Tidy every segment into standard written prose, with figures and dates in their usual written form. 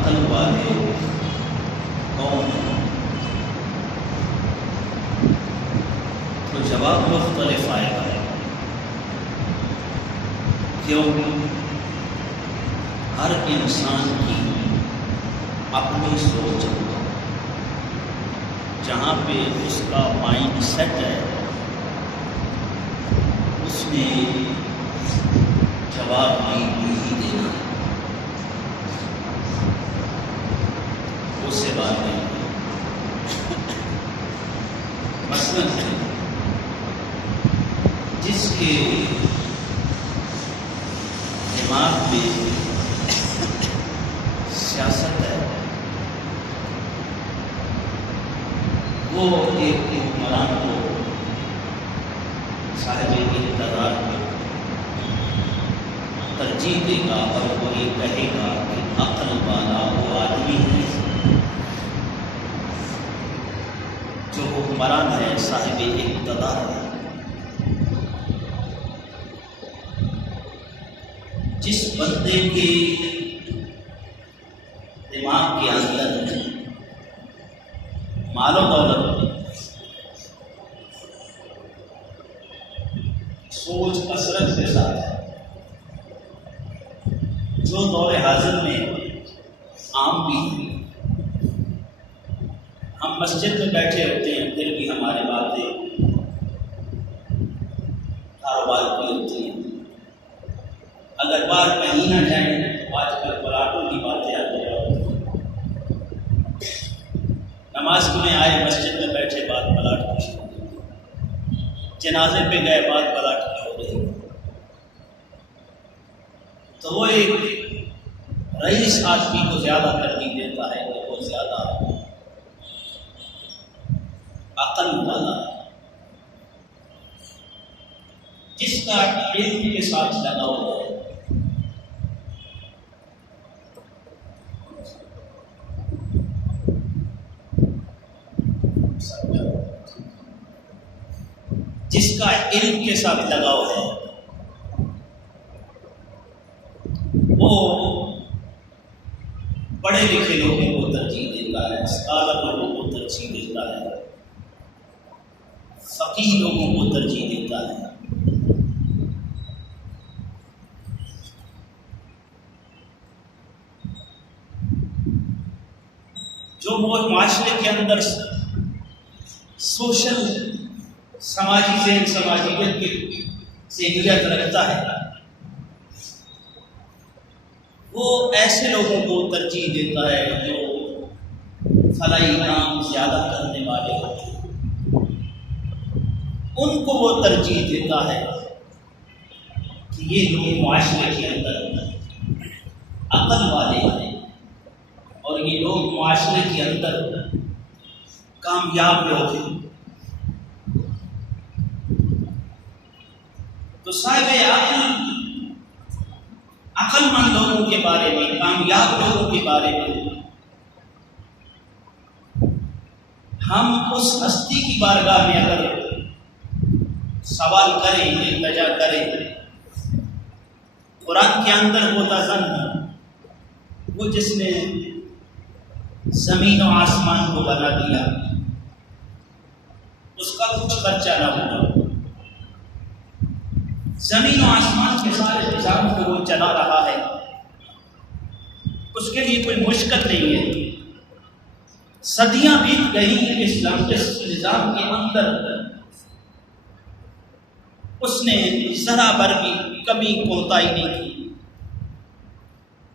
عقل والے کون ہیں؟ تو جواب مختلف آئے گا. کیوں؟ ہر انسان کی اپنی سوچ ہے. جہاں پہ اس کا مائنڈ سیٹ ہے اس نے جواب نہیں دینا. اس سے بات نہیں. مثلاً جس کے دماغ میں سیاست ہے وہ ایک حکمران کو صاحب اقتدار کو ترجیح دے گا اور وہ یہ کہے گا کہ عقل والا وہ آدمی ہے جو حکمران ہے، صاحب اقتدار ہے. جس بندے کے دماغ کے اندر مال و دولت سوچ کثرت کے ساتھ ہے، جو دور حاضر میں عام بھی ہے. ہم مسجد میں بیٹھے ہوتے ہیں پھر بھی ہماری باتیں کاروبار کی ہوتی ہیں. اگر بات کہیں نہ جائیں تو آج کل پلاٹوں کی باتیں آتی ہیں. نماز میں آئے مسجد میں بیٹھے بات پلاٹ کی ہو رہی، جنازے پہ گئے بات پلاٹ کی ہو رہی. تو وہ ایک رئیس آدمی کو زیادہ ترجیح دیتا ہے کہ وہ زیادہ عقل والا ہے، جس کا علم کے ساتھ لگاؤ ہے. جس کا علم کے ساتھ لگاؤ ہے وہ پڑھے لکھے لوگوں کو ترجیح دیتا ہے، اسکالر لوگوں کو ترجیح دیتا ہے، فقیہ لوگوں کو ترجیح دیتا ہے. جو معاشرے کے اندر سوشل سماجی ذہن سماجیت کی ذہنیت رکھتا ہے وہ ایسے لوگوں کو ترجیح دیتا ہے جو فلاحی کام زیادہ کرنے والے ہوتے ہیں. ان کو وہ ترجیح دیتا ہے کہ یہ لوگ معاشرے کے اندر عقل والے ہیں اور یہ لوگ معاشرے کے اندر کامیاب لوگ ہیں. تو صاحب عقل مند لوگوں کے بارے میں، کامیاب لوگوں کے بارے میں ہم اس ہستی کی بارگاہ میں اگر سوال کریں، التجا کریں، قرآن کے اندر وہ تزن وہ جس نے زمین و آسمان کو بنا دیا، اس کا کچھ خرچہ نہ ہوگا. زمین و آسمان کے سارے نظام کو وہ چلا رہا ہے، اس کے لیے کوئی مشکل نہیں ہے. صدیاں بیت گئی اس نظام کے اندر، اس نے ذرا بھر بھی کمی کوتاہی نہیں کی.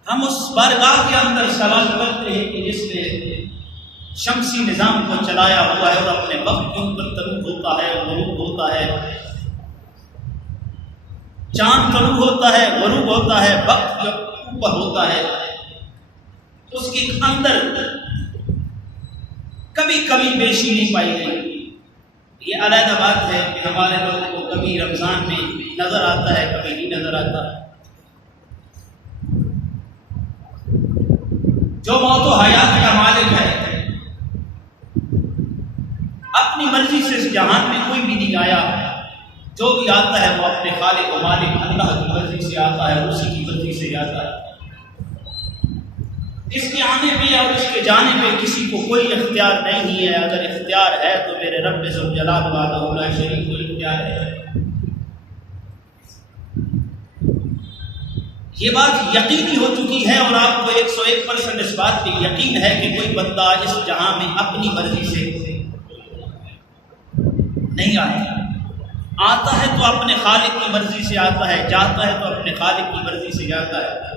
ہم اس بارگاہ کے اندر سوال کرتے ہیں کہ جس نے شمسی نظام کو چلایا ہوا ہے اور اپنے وقت کے اوپر طلوع ہوتا ہے، غروب ہوتا ہے، چاند طلوع ہوتا ہے، غروب ہوتا ہے، وقت کے اوپر ہوتا ہے، اس کے اندر کبھی کبھی بیشی نہیں پائی گئی. یہ علیحدہ بات ہے کہ ہمارے لوگوں کو کبھی رمضان میں نظر آتا ہے، کبھی نہیں نظر آتا. جو موت و حیات کا مالک ہے، اپنی مرضی سے اس جہان میں کوئی بھی نہیں آیا. جو بھی آتا ہے وہ اپنے خالق و مالک اللہ کی مرضی سے آتا ہے، اسی کی مرضی سے آتا ہے. اس کے آنے پہ اور اس کے جانے پہ کسی کو کوئی اختیار نہیں ہے. اگر اختیار ہے تو میرے رب ذوالجلال وحدہ لا شریک کو اختیار ہے. یہ بات یقینی ہو چکی ہے اور آپ کو 101% اس بات پہ یقین ہے کہ کوئی بندہ اس جہاں میں اپنی مرضی سے نہیں آتا ہے تو اپنے خالق کی مرضی سے آتا ہے، جاتا ہے تو اپنے خالق کی مرضی سے جاتا ہے.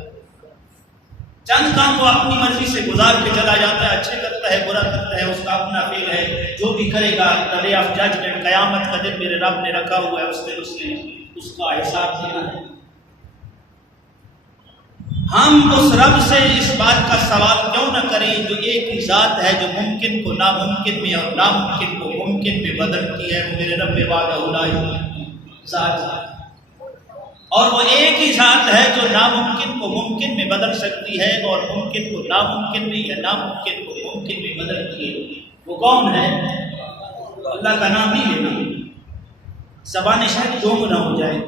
چند کام تو اپنی مرضی سے گزار کے چلا جاتا ہے، اچھے کرتا ہے برا کرتا ہے، اس کا اپنا فعل ہے. جو بھی کرے گا ڈے آف ججمنٹ، قیامت کا دن میرے رب نے رکھا ہوا ہے، اس کا حساب دینا ہے. ہم اس رب سے اس بات کا سوال کیوں نہ کریں جو ایک ہی ذات ہے جو ممکن کو ناممکن میں اور ناممکن کو ممکن میں بدلتی ہے. وہ میرے رب وحدہ لا ذات ہے. اور وہ ایک ہی ذات ہے جو ناممکن کو ممکن میں بدل سکتی ہے اور ممکن کو ناممکن میں یا ناممکن کو ممکن میں بدلتی ہے. وہ کون ہے؟ اللہ کا نام نہیں لینا. زبان شاید ڈونگ نہ ہو جائے،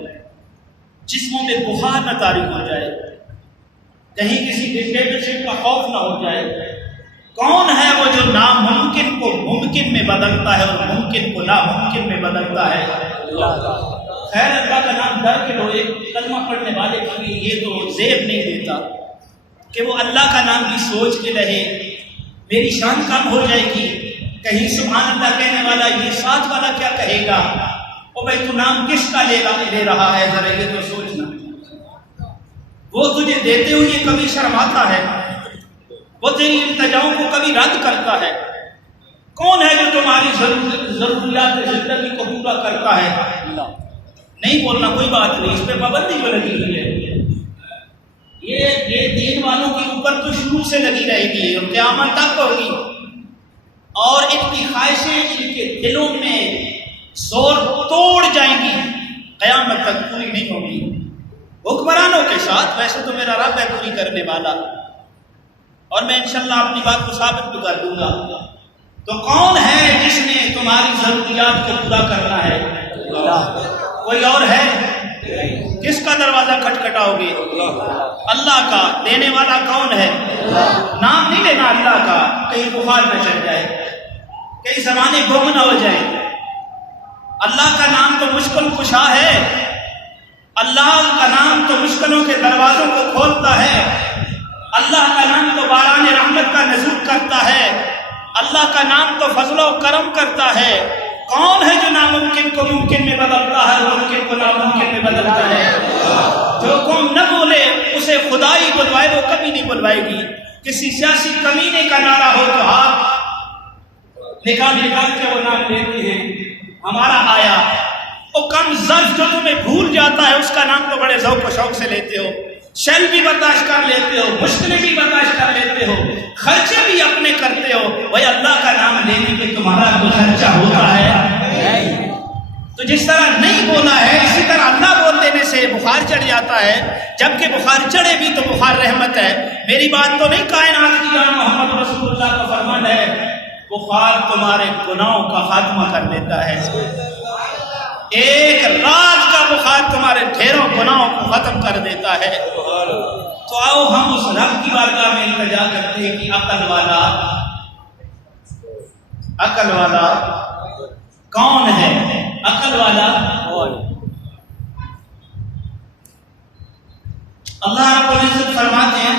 جسموں میں بخار نہ طاری ہو جائے، کہیں کسی ڈکٹیٹرشپ کا خوف نہ ہو جائے. کون ہے وہ جو ناممکن کو ممکن میں بدلتا ہے اور ممکن کو ناممکن میں بدلتا ہے؟ خیر اللہ کا نام ڈر کے لوگ کلمہ پڑھنے والے کے لیے یہ تو زیب نہیں دیتا کہ وہ اللہ کا نام بھی سوچ کے رہے. میری شان کم ہو جائے گی، کہیں سبحان اللہ کہنے والا یہ ساتھ والا کیا کہے گا، او بھائی تو نام کس کا لے رہا ہے، ذرا یہ تو سوچنا. وہ تجھے دیتے ہوئے کبھی شرماتا ہے، وہ تیری التجاؤں کو کبھی رد کرتا ہے. کون ہے جو تمہاری ضروریات زندگی کو پورا کرتا ہے؟ نہیں بولنا کوئی بات نہیں، اس پہ پابندی جو لگی ہوئی ہے یہ دین والوں کے اوپر تو شروع سے لگی رہے گی اور قیامت تک ہوگی. اور ان کی خواہشیں ان کے دلوں میں زور توڑ جائیں گی، قیامت تک پوری نہیں ہوگی. حکمرانوں کے ساتھ ویسے تو میرا رب ہے پوری کرنے والا، اور میں انشاءاللہ اپنی بات کو ثابت بھی کر دوں گا. تو کون ہے جس نے تمہاری ضروریات کو پورا کرنا ہے؟ کوئی اور ہے؟ کس کا دروازہ کھٹکھٹاؤ گے؟ اللہ کا. دینے والا کون ہے؟ نام نہیں لینا اللہ کا، کہیں بخار نہ چڑھ جائے، کہیں زمانے گم نہ ہو جائے. اللہ کا نام تو مشکل کشا ہے، اللہ کا نام تو مشکلوں کے دروازوں کو کھولتا ہے. اللہ کا نام تو باران رحمت کا نزول کرتا ہے. اللہ کا نام تو فضل و کرم کرتا ہے. کون ہے جو ناممکن کو ممکن میں بدلتا ہے اور ممکن کو ناممکن میں بدلتا ہے؟ جو قوم نہ بولے اسے خدائی بلوائے وہ کبھی نہیں بلوائے گی. کسی سیاسی کمینے کا نعرہ ہو تو ہاتھ نکال کے وہ نام لیتے ہیں ہمارا آیا. وہ کم ظرف جو تمہیں بھول جاتا ہے اس کا نام تو بڑے ذوق و شوق سے لیتے ہو. شل بھی برداشت کر لیتے ہو، مشکلیں بھی برداشت کر لیتے ہو، خرچے بھی اپنے کرتے ہو. بھائی اللہ کا نام لینے پہ تمہارا کوئی خرچہ ہوتا ہے؟ تو جس طرح نہیں بولا ہے اسی طرح اللہ بول دینے سے بخار چڑھ جاتا ہے. جبکہ بخار چڑھے بھی تو بخار رحمت ہے. میری بات تو نہیں، کائنات کی جان محمد رسول اللہ کا فرمان ہے بخار تمہارے گناہوں کا خاتمہ کر دیتا ہے. ایک رات کا بخار تمہارے ڈھیروں گناہوں کو ختم کر دیتا ہے. تو آؤ ہم اس رب کی بارگاہ میں التجا کرتے ہیں کہ عقل والا کون ہے؟ عقل والا اللہ رب العزت فرماتے ہیں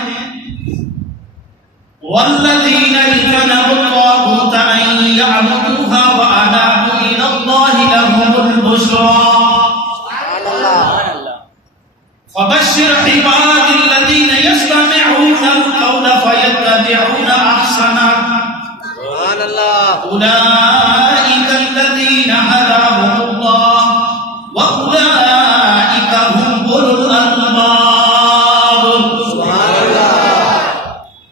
والذین اجتنبوا الطاغوت ان یعبدوها وانابوا الی اللہ لهم البشری فبشر عباد الذین یستمعون القول فیتبعون احسنه اولئک الذین هداهم اللہ واولئک هم اولو الالباب.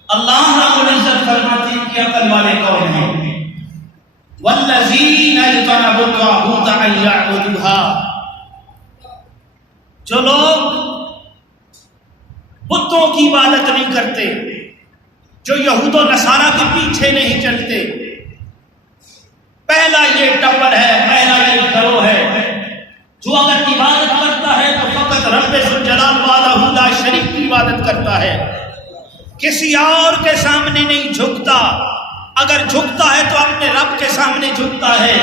اللہ رب العزت فرماتے ہیں کہ عقل والے کون ہیں؟ والذین اجتنبوا الطاغوت ان یعبدوها، جو لوگ بتوں کی عبادت نہیں کرتے، جو یہود و نصارہ کے پیچھے نہیں چلتے. پہلا یہ ٹبر ہے، پہلا یہ گروہ ہے جو اگر عبادت کرتا ہے تو فقط رب ذوالجلال وحدہ لا شریک کی عبادت کرتا ہے. کسی اور کے سامنے نہیں جھکتا، اگر جھکتا ہے تو اپنے رب کے سامنے جھکتا ہے،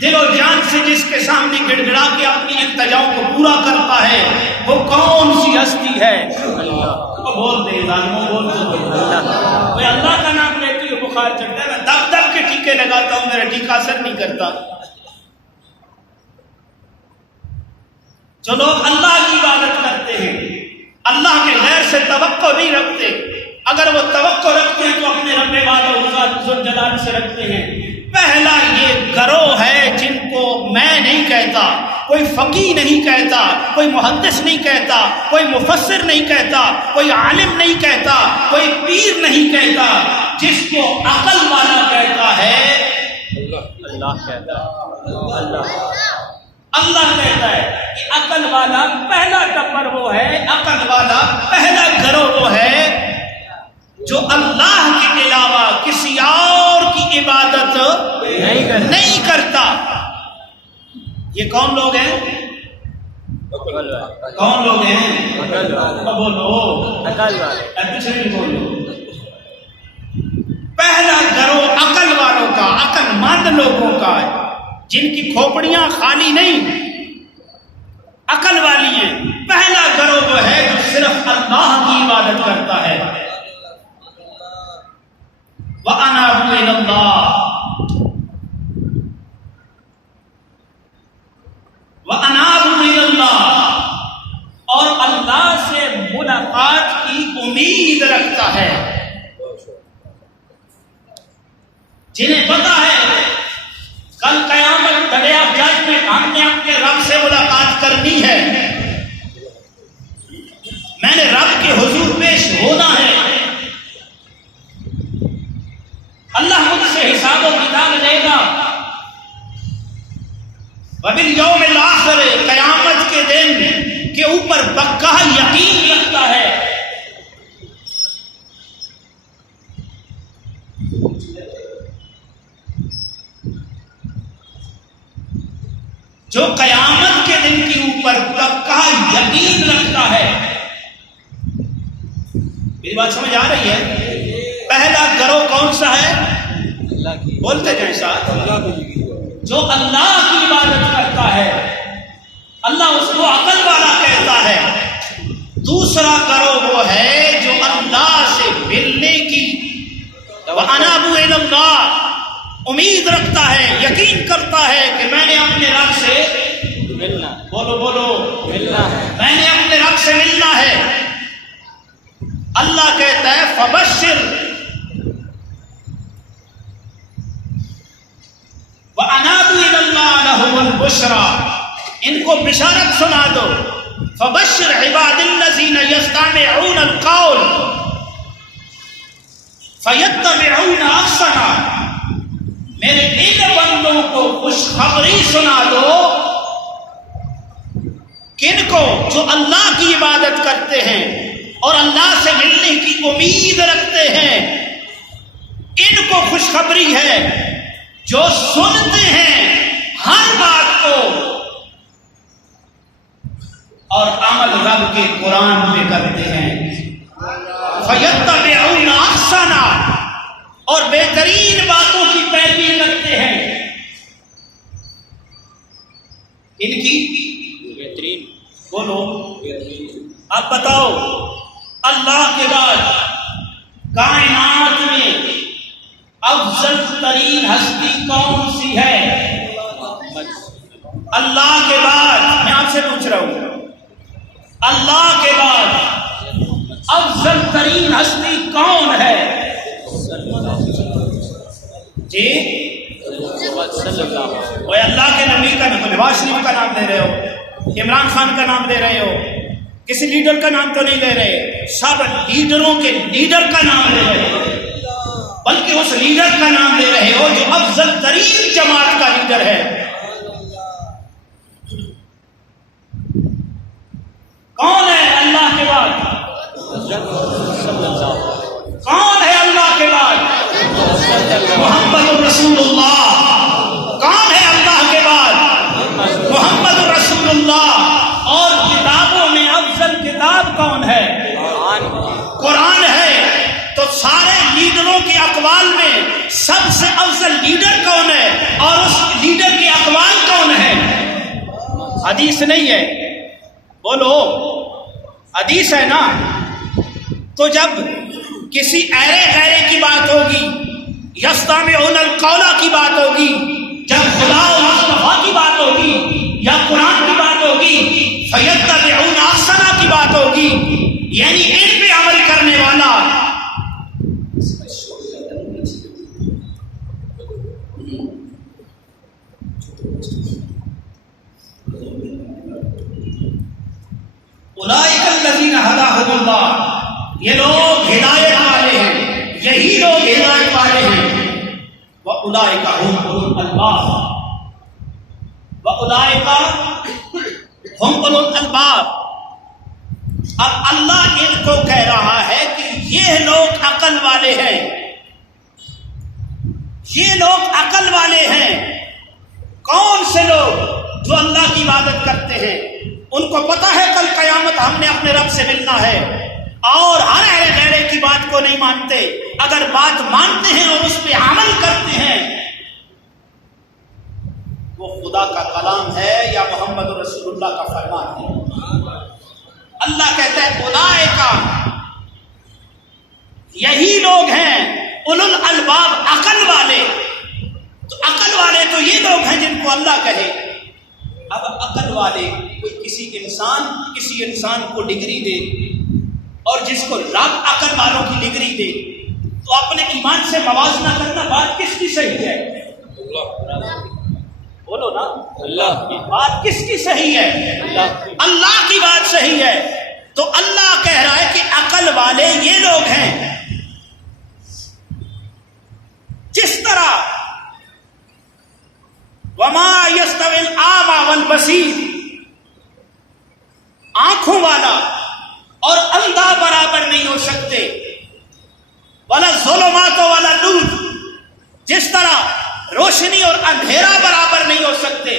دل و جان سے جس کے سامنے گڑ گڑا کے اپنی التجاؤں کو پورا کرتا ہے، وہ کون سی ہستی ہے؟ بول دے ظالموں، بول دو۔ میں اللہ کا نام لیتی ہوں بخار چڑھتا ہے، میں دب دب کے ٹیکے لگاتا ہوں، میرا ٹیکا اثر نہیں کرتا۔ جو لوگ اللہ کی عبادت کرتے ہیں، اللہ کے غیر سے توقع نہیں رکھتے، اگر وہ توقع رکھتے ہیں تو اپنے رب ذوالجلال سے رکھتے ہیں۔ پہلا یہ گروہ ہے جن کو میں نہیں کہتا، کوئی فقیہ نہیں کہتا، کوئی محدث نہیں کہتا، کوئی مفسر نہیں کہتا، کوئی عالم نہیں کہتا، کوئی پیر نہیں کہتا، جس کو عقل والا کہتا ہے اللہ کہتا ہے، اللہ کہتا ہے کہ عقل والا پہلا ٹبر وہ ہے، عقل والا پہلا گروہ وہ ہے جو اللہ کے علاوہ کسی اور کی عبادت نہیں کرتا۔ یہ کون لوگ ہیں؟ کون لوگ ہیں؟ بولو، پیچھے نہیں بولو۔ پہلا گروہ عقل والوں کا، عقل مند لوگوں کا ہے، جن کی کھوپڑیاں خالی نہیں، عقل والی ہیں۔ پہلا گروہ وہ ہے جو صرف اللہ کی عبادت کرتا ہے۔ وَأَنَابُوا إِلَى اللَّهِ، وَأَنَابُوا إِلَى اللَّهِ، اور اللہ سے ملاقات کی امید رکھتا ہے، جنہیں پتا ہے کل قیامت ڈے آف ججمنٹ ہم نے اپنے رب سے ملاقات کرنی ہے، میں نے رب کے حضور پیش ہونا ہے، اللہ مجھ سے حساب و کتاب لے گا۔ وبالیوم الآخر، قیامت کے دن کے اوپر پکا یقین رکھتا ہے۔ جو قیامت کے دن کے اوپر پکا یقین رکھتا ہے، میری بات سمجھ آ رہی ہے؟ پہلا گروہ کون سا ہے؟ بولتے جائیں ساتھ، جو اللہ کی عبادت کرتا ہے، اللہ اس کو عقل والا کہتا ہے۔ دوسرا گروہ وہ ہے جو اللہ سے ملنے کی وَأَنَابُوا إِلَى اللَّهِ امید رکھتا ہے، یقین کرتا ہے کہ میں نے اپنے رب سے ملنا، بولو ملنا ہے، میں نے اپنے رب سے ملنا ہے۔ اللہ کہتا ہے فبشر وَأَنَابُوا إِلَى اللَّهِ لَهُمُ الْبُشْرَى، ان کو بشارت سنا دو۔ فبشر عباد الذین یستمعون القول فیتبعون احسنہ، میرے ان بندوں کو خوشخبری سنا دو، کن کو؟ جو اللہ کی عبادت کرتے ہیں اور اللہ سے ملنے کی امید رکھتے ہیں، ان کو خوشخبری ہے، جو سنتے ہیں ہر بات کو اور عمل رب کے قرآن میں کرتے ہیں۔ فَيَتَّبِعُونَ أَحْسَنَهَا، اور بہترین باتوں کی پیروی کرتے ہیں۔ ان کی بہترین، بولو آپ بتاؤ، اللہ کے بعد کائنات میں افضل ترین ہستی کون سی ہے؟ اللہ کے بعد، میں آپ سے پوچھ رہا ہوں، اللہ کے بعد افضل ترین ہستی کون ہے؟ جی وہ اللہ کے نبی کا نام، نواز شریف کا نام لے رہے ہو، عمران خان کا نام لے رہے ہو، کسی لیڈر کا نام تو نہیں لے رہے، سب لیڈروں کے لیڈر کا نام لے رہے ہو، بلکہ اس لیڈر کا نام لے رہے ہو جو افضل ترین جماعت کا لیڈر ہے۔ کون ہے اللہ کے بعد؟ کون ہے اللہ کے بعد؟ محمد رسول اللہ۔ کون ہے اللہ کے بعد؟ محمد رسول اللہ۔ اور کتابوں میں افضل کتاب کون ہے؟ قرآن ہے۔ سب سے افضل لیڈر کون ہے اور اس لیڈر کے اقوال کون ہے؟ حدیث نہیں ہے، بولو حدیث ہے نا؟ تو جب کسی ایرے غیرے کی بات ہوگی، یستمعون القول کی بات ہوگی، جب خدا و مصطفیٰ کی بات ہوگی یا قرآن کی بات ہوگی، فیتبعون احسنہ کی بات ہوگی، یعنی ان پہ عمل کرنے والا اولئک الذین ھداھم اللہ، یہ لوگ ہدایت والے ہیں، یہی لوگ ہدایت والے ہیں، وَأُولَئِکَ هُمْ أُولُو الْأَلْبَابِ، وَأُولَئِکَ هُمْ أُولُو الْأَلْبَابِ۔ اب اللہ ان کو کہہ رہا ہے کہ یہ لوگ عقل والے ہیں، یہ لوگ عقل والے ہیں۔ کون سے لوگ؟ جو اللہ کی عبادت کرتے ہیں، ان کو پتہ ہے کل قیامت ہم نے اپنے رب سے ملنا ہے، اور ہر ایرے غیرے کی بات کو نہیں مانتے۔ اگر بات مانتے ہیں اور اس پہ عمل کرتے ہیں، وہ خدا کا کلام ہے یا محمد رسول اللہ کا فرمان ہے۔ اللہ کہتا ہے اولئک، یہی لوگ ہیں اولو الالباب، عقل والے۔ تو عقل والے تو یہ لوگ ہیں جن کو اللہ کہے۔ اب عقل والے، کوئی کسی انسان کو ڈگری دے، اور جس کو رب عقل والوں کی ڈگری دے، تو اپنے ایمان سے موازنہ کرنا بات کس کی صحیح ہے؟ بولو نا، اللہ کی بات کس کی صحیح ہے؟ اللہ کی بات صحیح ہے۔ تو اللہ کہہ رہا ہے کہ عقل والے یہ لوگ ہیں، جس طرح وما یستوی الاعمی والبصیر، آنکھوں والا اور اندھا برابر نہیں ہو سکتے، ولا الظلمات ولا النور، جس طرح روشنی اور اندھیرا برابر نہیں ہو سکتے،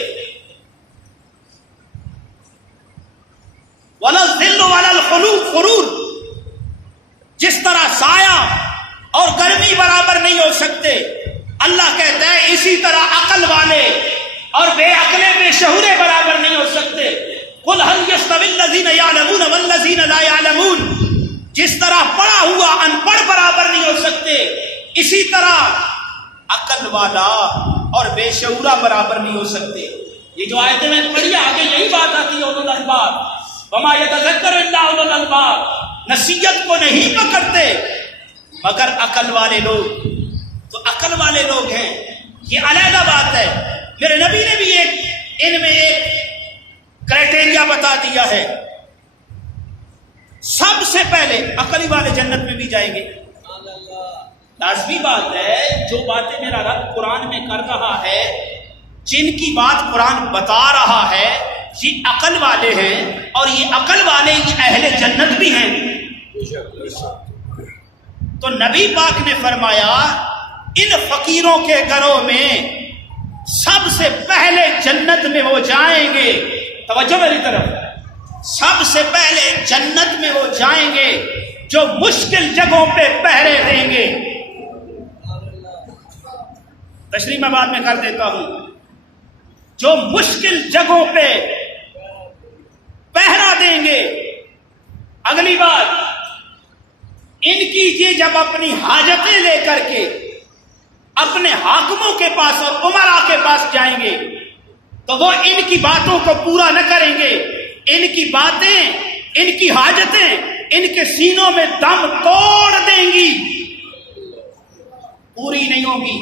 ولا الظل ولا الحرور، جس طرح سایہ اور گرمی برابر نہیں ہو سکتے۔ اللہ کہتا ہے اسی طرح عقل والے اور بے عقلے بے شعورے برابر نہیں ہو سکتے۔ قل هل يستوي الذين يعلمون والذين لا يعلمون، جس طرح پڑھا ہوا ان پڑھ برابر نہیں ہو سکتے، اسی طرح عقل والا اور بے شعورہ برابر نہیں ہو سکتے۔ یہ جو آیتیں میں نے پڑھی آگے یہی بات آتی ہے اولو الالباب، وما يتذکر الا اولو الالباب، نصیحت کو نہیں پکڑتے مگر عقل والے لوگ۔ تو عقل والے لوگ ہیں، یہ علیحدہ بات ہے۔ میرے نبی نے بھی ان میں ایک کرائٹیریا بتا دیا ہے۔ سب سے پہلے عقلی والے جنت میں بھی جائیں گے، لازمی بات ہے۔ جو باتیں میرا رب قرآن میں کر رہا ہے، جن کی بات قرآن بتا رہا ہے، یہ عقل والے ہیں، اور یہ عقل والے یہ اہل جنت بھی ہیں۔ تو نبی پاک نے فرمایا ان فقیروں کے گھروں میں سب سے پہلے جنت میں وہ جائیں گے، توجہ میری طرف، سب سے پہلے جنت میں وہ جائیں گے جو مشکل جگہوں پہ پہرے دیں گے۔ تشریح میں بعد میں کر دیتا ہوں۔ جو مشکل جگہوں پہ پہرا دیں گے۔ اگلی بات، ان کی یہ جب اپنی حاجتیں لے کر کے اپنے حاکموں کے پاس اور امراء کے پاس جائیں گے، تو وہ ان کی باتوں کو پورا نہ کریں گے۔ ان کی باتیں، ان کی حاجتیں ان کے سینوں میں دم توڑ دیں گی، پوری نہیں ہوں گی۔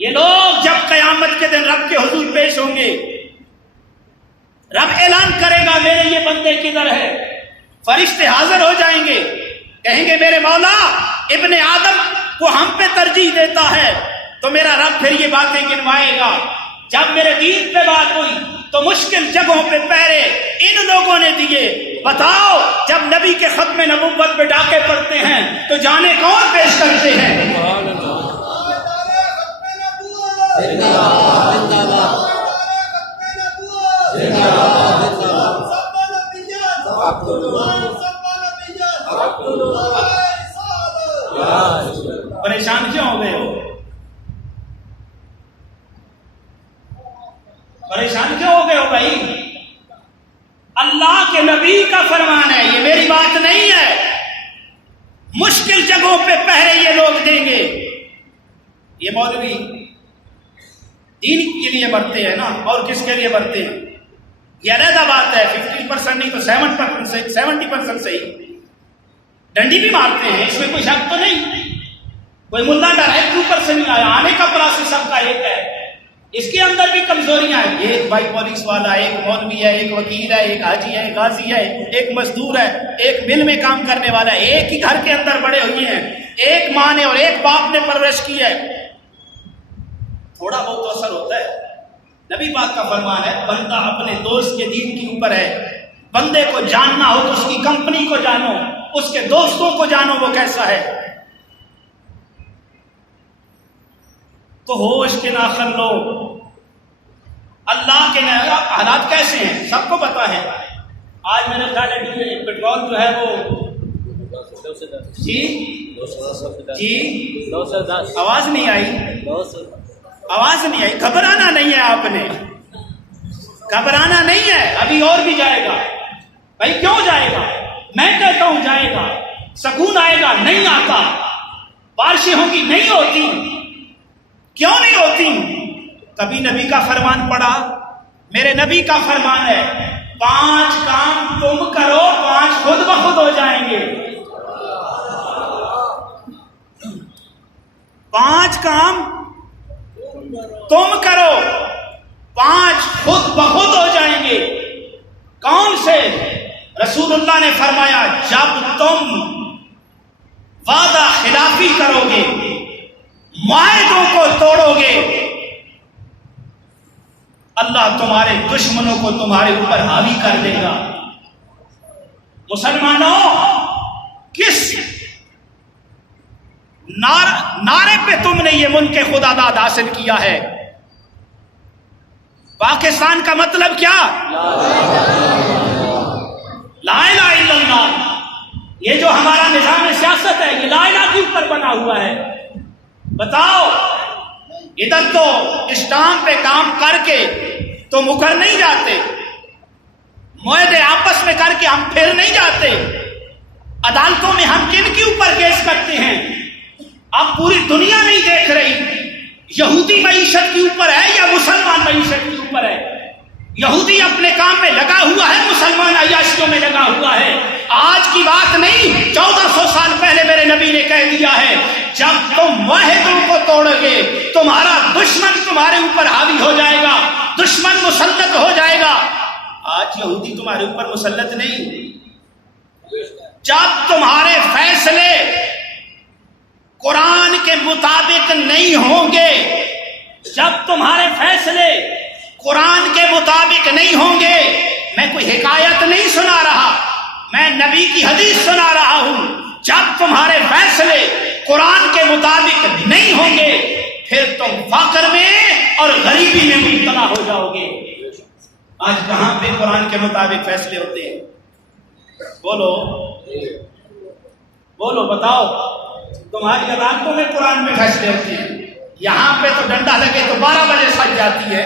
یہ لوگ جب قیامت کے دن رب کے حضور پیش ہوں گے، رب اعلان کرے گا میرے یہ بندے کدھر ہے؟ فرشتے حاضر ہو جائیں گے، کہیں گے میرے مولا ابن آدم کو ہم پہ ترجیح دیتا ہے۔ تو میرا رب پھر یہ باتیں گنوائے گا، جب میرے دین پہ بات ہوئی تو مشکل جگہوں پہ پہرے ان لوگوں نے دیے۔ بتاؤ جب نبی کے ختم نبوت پہ ڈاکے پڑتے ہیں تو جانے کون پیش کرتے ہیں؟ پریشان کیوں ہو گئے ہو؟ پریشان کیوں ہو گئے ہو بھائی؟ اللہ کے نبی کا فرمان ہے، یہ میری بات نہیں ہے۔ مشکل جگہوں پہ پہرے یہ لوگ دیں گے۔ یہ مولوی دین کے لیے بڑھتے ہیں نا، اور کس کے لیے بڑھتے ہیں؟ یہ علیحدہ بات ہے، 50% نہیں تو 70% صحیح ڈنڈی بھی مارتے ہیں، اس میں کوئی شک تو نہیں۔ کوئی ملا ڈائریکٹ اوپر سے نہیں آیا، آنے کا پروسیس سب کا ایک ہے، اس کے اندر بھی کمزوریاں ہیں۔ ایک بھائی پولیس والا، ایک مولوی ہے، ایک وکیل ہے، ایک حاجی ہے، ایک غازی ہے، ایک مزدور ہے، ایک مل میں کام کرنے والا ہے، ایک ہی گھر کے اندر بڑے ہوئے ہیں، ایک ماں نے اور ایک باپ نے پرورش کی ہے، تھوڑا بہت تو اثر ہوتا ہے۔ نبی پاک کا فرمان ہے، بندہ اپنے دوست کے دین کے اوپر ہے۔ بندے کو جاننا ہو تو اس کی کمپنی کو جانو، اس کے دوستوں کو جانو وہ کیسا ہے۔ تو ہوش کے ناخن لو، اللہ کے حالات کیسے ہیں سب کو پتا ہے۔ آج میں نے خیال ہے پیٹرول جو ہے وہ جی آواز نہیں آئی، آواز نہیں آئی۔ گھبرانا نہیں ہے، آپ نے گھبرانا نہیں ہے، ابھی اور بھی جائے گا۔ بھائی کیوں جائے گا؟ میں کہتا ہوں جائے گا۔ سکون آئے گا؟ نہیں آتا۔ بارشیں ہوں گی؟ نہیں ہوتی۔ کیوں نہیں ہوتی؟ کبھی نبی کا فرمان پڑھا؟ میرے نبی کا فرمان ہے 5 کام تم کرو، 5 خود بخود ہو جائیں گے۔ 5 کام تم کرو، 5 خود بخود ہو جائیں گے۔ کون سے؟ رسول اللہ نے فرمایا جب تم وعدہ خلافی کرو گے، معاہدوں کو توڑو گے، اللہ تمہارے دشمنوں کو تمہارے اوپر حاوی کر دے گا۔ مسلمانوں، کس نعرے پہ تم نے یہ ملک خدا داد حاصل کیا ہے؟ پاکستان کا مطلب کیا؟ لا الہ الا اللہ۔ یہ جو ہمارا نظام سیاست ہے یہ لا الہ کے اوپر بنا ہوا ہے۔ بتاؤ، ادھر تو اسٹامپ پہ کام کر کے تو مکر نہیں جاتے، معاہدے آپس میں کر کے ہم پھر نہیں جاتے، عدالتوں میں ہم کن کے اوپر کیس کرتے ہیں؟ اب پوری دنیا نہیں دیکھ رہی یہودی معیشت کے اوپر ہے یا مسلمان معیشت کے اوپر ہے۔ یہودی اپنے کام میں لگا ہوا ہے، مسلمان عیاشیوں میں لگا ہوا ہے۔ آج کی بات نہیں، 1400 سال پہلے میرے نبی نے کہہ دیا ہے جب تم معاہدوں کو توڑو گے تمہارا دشمن تمہارے اوپر حاوی ہو جائے گا، دشمن مسلط ہو جائے گا۔ آج یہودی تمہارے اوپر مسلط نہیں۔ جب تمہارے فیصلے قرآن کے مطابق نہیں ہوں گے، جب تمہارے فیصلے قرآن کے مطابق نہیں ہوں گے، میں کوئی حکایت نہیں سنا رہا، میں نبی کی حدیث سنا رہا ہوں، جب تمہارے فیصلے قرآن کے مطابق نہیں ہوں گے پھر تم فقر میں اور غریبی میں مبتلا ہو جاؤ گے۔ آج کہاں پہ قرآن کے مطابق فیصلے ہوتے ہیں؟ بولو بولو، بتاؤ۔ تمہاری عدالتوں میں قرآن میں فیصلے ہوتے ہیں، یہاں پہ تو ڈنڈا لگے تو 12 بجے سج جاتی ہے۔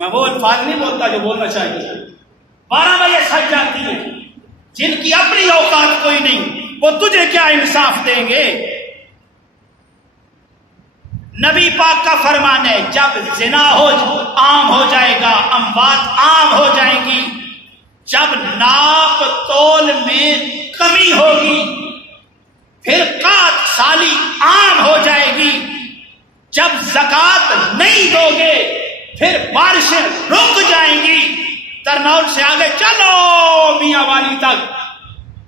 میں وہ الفاظ نہیں بولتا جو بولنا چاہیے، 12 بجے سج جاتی ہے۔ جن کی اپنی اوقات کوئی نہیں وہ تجھے کیا انصاف دیں گے؟ نبی پاک کا فرمان ہے جب زنا عام ہو جائے گا، اموات عام ہو جائیں گی، جب ناپ تول میں کمی ہوگی، پھر قحط سالی عام ہو جائے گی، جب زکوٰۃ نہیں دو گے پھر بارشیں رک جائیں گی۔ ترنول سے آگے چلو میاں والی تک،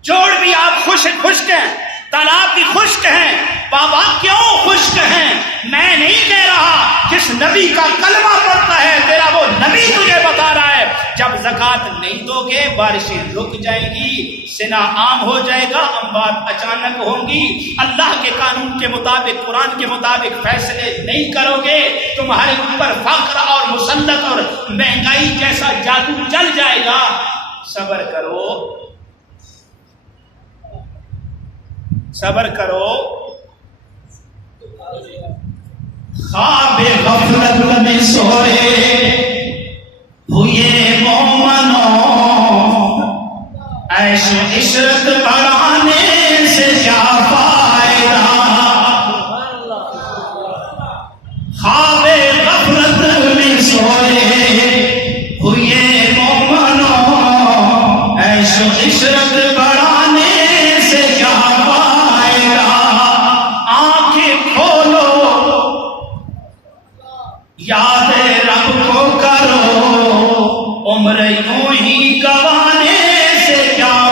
جوڑ بھی آپ خشک ہیں، تالاب بھی خشک ہیں، بابا کیوں خشک ہیں؟ میں نہیں کہہ رہا، جس نبی کا کلمہ پڑھتا ہے تیرا وہ نبی تجھے بتا رہا ہے جب زکوٰۃ نہیں دو گے بارشیں رک جائیں گی، زنا عام ہو جائے گا، اموات اچانک ہوں گی، اللہ کے قانون کے مطابق قرآن کے مطابق فیصلے نہیں کرو گے، تمہارے اوپر فقر اور مسلط اور مہنگائی جیسا جادو چل جائے گا۔ صبر کرو، صبر کرو. خواب غفلت میں سوئے ہوئے مومنوں، عیش و عشرت بڑھانے سے کیا فائدہ. خواب غفلت میں سوئے ہوئے مومنوں، عیش و عشرت بڑھانے سے کیا فائدہ. آنکھیں کھولو، یاد رب کو کرو، عمر یوں ہی گوانے سے کیا